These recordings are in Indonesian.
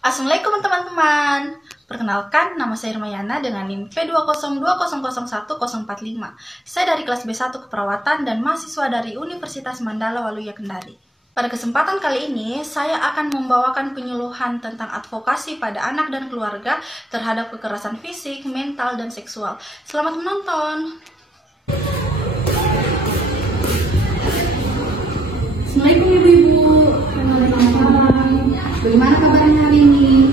Assalamualaikum teman-teman. Perkenalkan, nama saya Irmayana dengan NIM P202001045. Saya dari kelas B1 Keperawatan dan mahasiswa dari Universitas Mandala Waluya Kendari. Pada kesempatan kali ini, saya akan membawakan penyuluhan tentang advokasi pada anak dan keluarga terhadap kekerasan fisik, mental, dan seksual. Selamat menonton. Assalamualaikum ibu-ibu. Bagaimana kabarnya hari ini?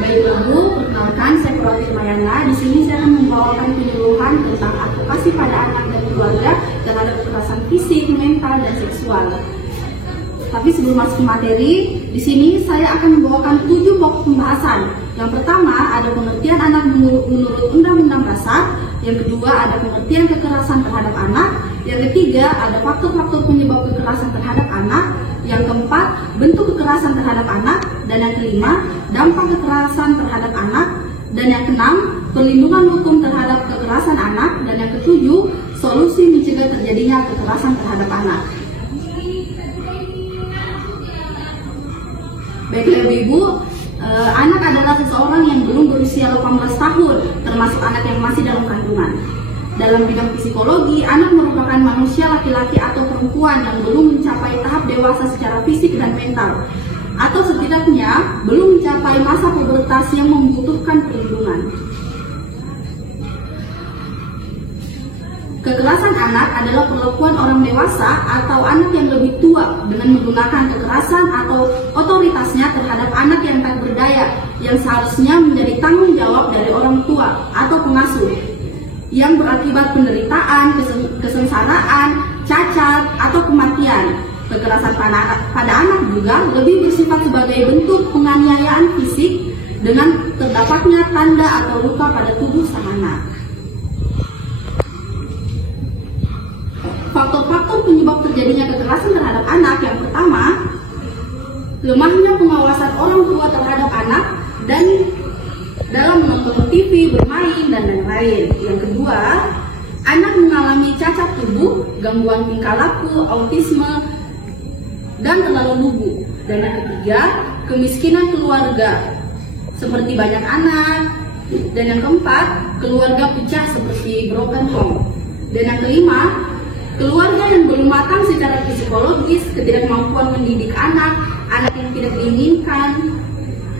Baik ibu, perkenalkan saya Perawat Irmayana. Di sini saya akan membawakan penyuluhan tentang advokasi pada anak dan keluarga terhadap kekerasan fisik, mental, dan seksual. Tapi sebelum masuk ke materi, di sini saya akan membawakan 7 pokok pembahasan. Yang pertama ada pengertian anak menurut Undang-Undang Dasar. Yang kedua ada pengertian kekerasan terhadap anak. Yang ketiga ada faktor-faktor penyebab kekerasan terhadap anak. Yang keempat, bentuk kekerasan terhadap anak. Dan yang kelima, dampak kekerasan terhadap anak. Dan yang keenam, perlindungan hukum terhadap kekerasan anak. Dan yang ketujuh, solusi mencegah terjadinya kekerasan terhadap anak. Baiklah ibu-ibu, anak adalah seseorang yang belum berusia 18 tahun, termasuk anak yang masih dalam kandungan. Dalam bidang psikologi, anak merupakan manusia laki-laki atau perempuan yang belum mencapai tahap dewasa secara fisik dan mental, atau setidaknya belum mencapai masa pubertas yang membutuhkan perlindungan. Kekerasan anak adalah perlakuan orang dewasa atau anak yang lebih tua dengan menggunakan kekerasan atau otoritasnya terhadap anak yang tak berdaya, yang seharusnya menjadi tanggung jawab dari orang tua atau pengasuh, yang berakibat penderitaan, kesengsaraan, cacat, atau kematian. Kekerasan pada anak juga lebih bersifat sebagai bentuk penganiayaan fisik dengan terdapatnya tanda atau luka pada tubuh sang anak. Faktor-faktor penyebab terjadinya kekerasan terhadap anak yang pertama, lemahnya pengawasan orang tua terhadap anak dan dalam menonton TV, bermain, dan lain-lain. Yang kedua, anak mengalami cacat tubuh, gangguan tingkah laku, autisme, dan terlalu lugu. Dan yang ketiga, kemiskinan keluarga, seperti banyak anak. Dan yang keempat, keluarga pecah seperti broken home. Dan yang kelima, keluarga yang belum matang secara psikologis, ketidakmampuan mendidik anak, anak yang tidak diinginkan,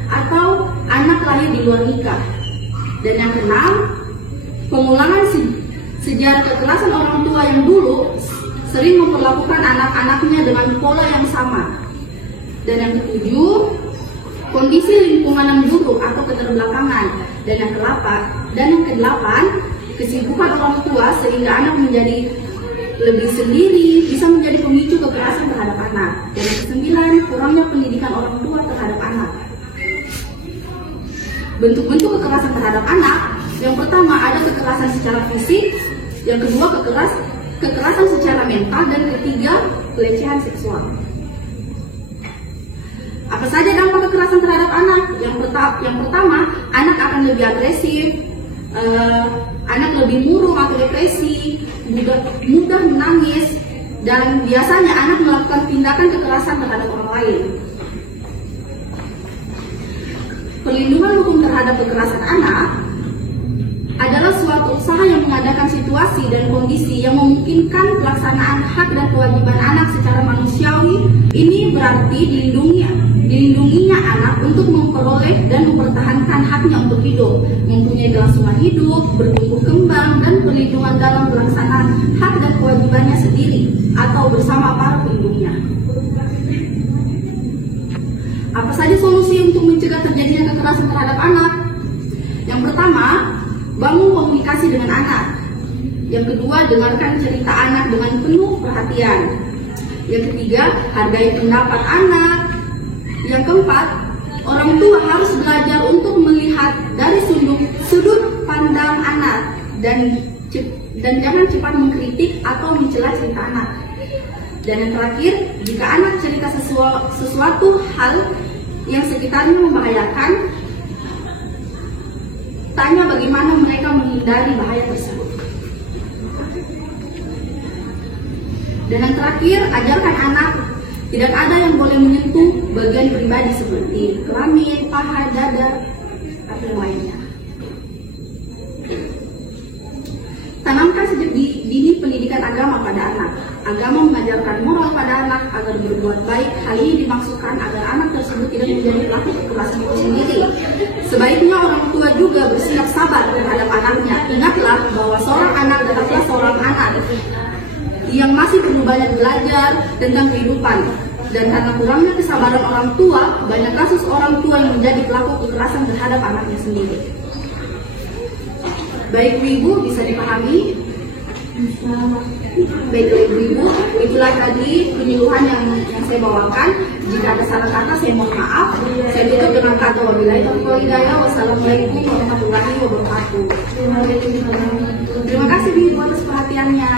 atau anak lahir di luar nikah. Dan yang keenam, pengulangan sejarah kekerasan orang tua yang dulu sering memperlakukan anak-anaknya dengan pola yang sama. Dan yang ketujuh, kondisi lingkungan yang buruk atau keterbelakangan. Dan yang kedelapan, kesibukan orang tua sehingga anak menjadi lebih sendiri, bisa menjadi pemicu kekerasan terhadap anak. Dan yang kesembilan, kurangnya pendidikan orang tua terhadap anak. Bentuk-bentuk kekerasan terhadap anak, yang pertama ada kekerasan secara fisik, yang kedua kekerasan secara mental, dan ketiga pelecehan seksual. Apa saja dampak kekerasan terhadap anak? Yang pertama, anak akan lebih agresif, anak lebih murung atau depresi, mudah menangis, dan biasanya anak melakukan tindakan kekerasan terhadap orang lain. Perlindungan hukum terhadap kekerasan anak adalah suatu usaha yang mengadakan situasi dan kondisi yang memungkinkan pelaksanaan hak dan kewajiban anak secara manusiawi. Ini berarti dilindunginya anak untuk memperoleh dan mempertahankan haknya untuk hidup, mempunyai kelangsungan hidup, bertumbuh kembang, dan perlindungan dalam pelaksanaan hak dan kewajibannya sendiri atau bersama para pelindungnya. Apa saja solusi untuk mencegah terjadinya kekerasan terhadap anak? Yang pertama, bangun komunikasi dengan anak. Yang kedua, dengarkan cerita anak dengan penuh perhatian. Yang ketiga, hargai pendapat anak. Yang keempat, orang tua harus belajar untuk melihat dari sudut pandang anak dan jangan cepat mengkritik atau mencela cerita anak. Dan yang terakhir, jika anak cerita sesuatu hal yang sekitarnya membahayakan, tanya bagaimana mereka menghindari bahaya tersebut. Dan yang terakhir, ajarkan anak Tidak ada yang boleh menyentuh bagian pribadi seperti kelamin, paha, dada, atau yang lainnya. Tanamkan sejak dini pendidikan agama pada anak. Agama mengajarkan moral pada anak agar berbuat baik. Hal ini dimaksudkan agar anak tersebut tidak menjadi pelaku kekerasan itu sendiri. Sebaiknya orang tua juga bersikap sabar terhadap anaknya. Ingatlah bahwa seorang anak adalah seorang anak yang masih perlu banyak belajar tentang kehidupan. Dan karena kurangnya kesabaran orang tua, banyak kasus orang tua yang menjadi pelaku kekerasan terhadap anaknya sendiri. Baik Ibu, bisa dipahami? Baiklah Ibu, itulah tadi penyuluhan yang saya bawakan. Jika ada salah kata, saya mohon maaf. Saya tutup dengan kata wabillahi taufiq wal hidayah. Wassalamualaikum warahmatullahi wabarakatuh. Terima kasih Ibu atas perhatiannya.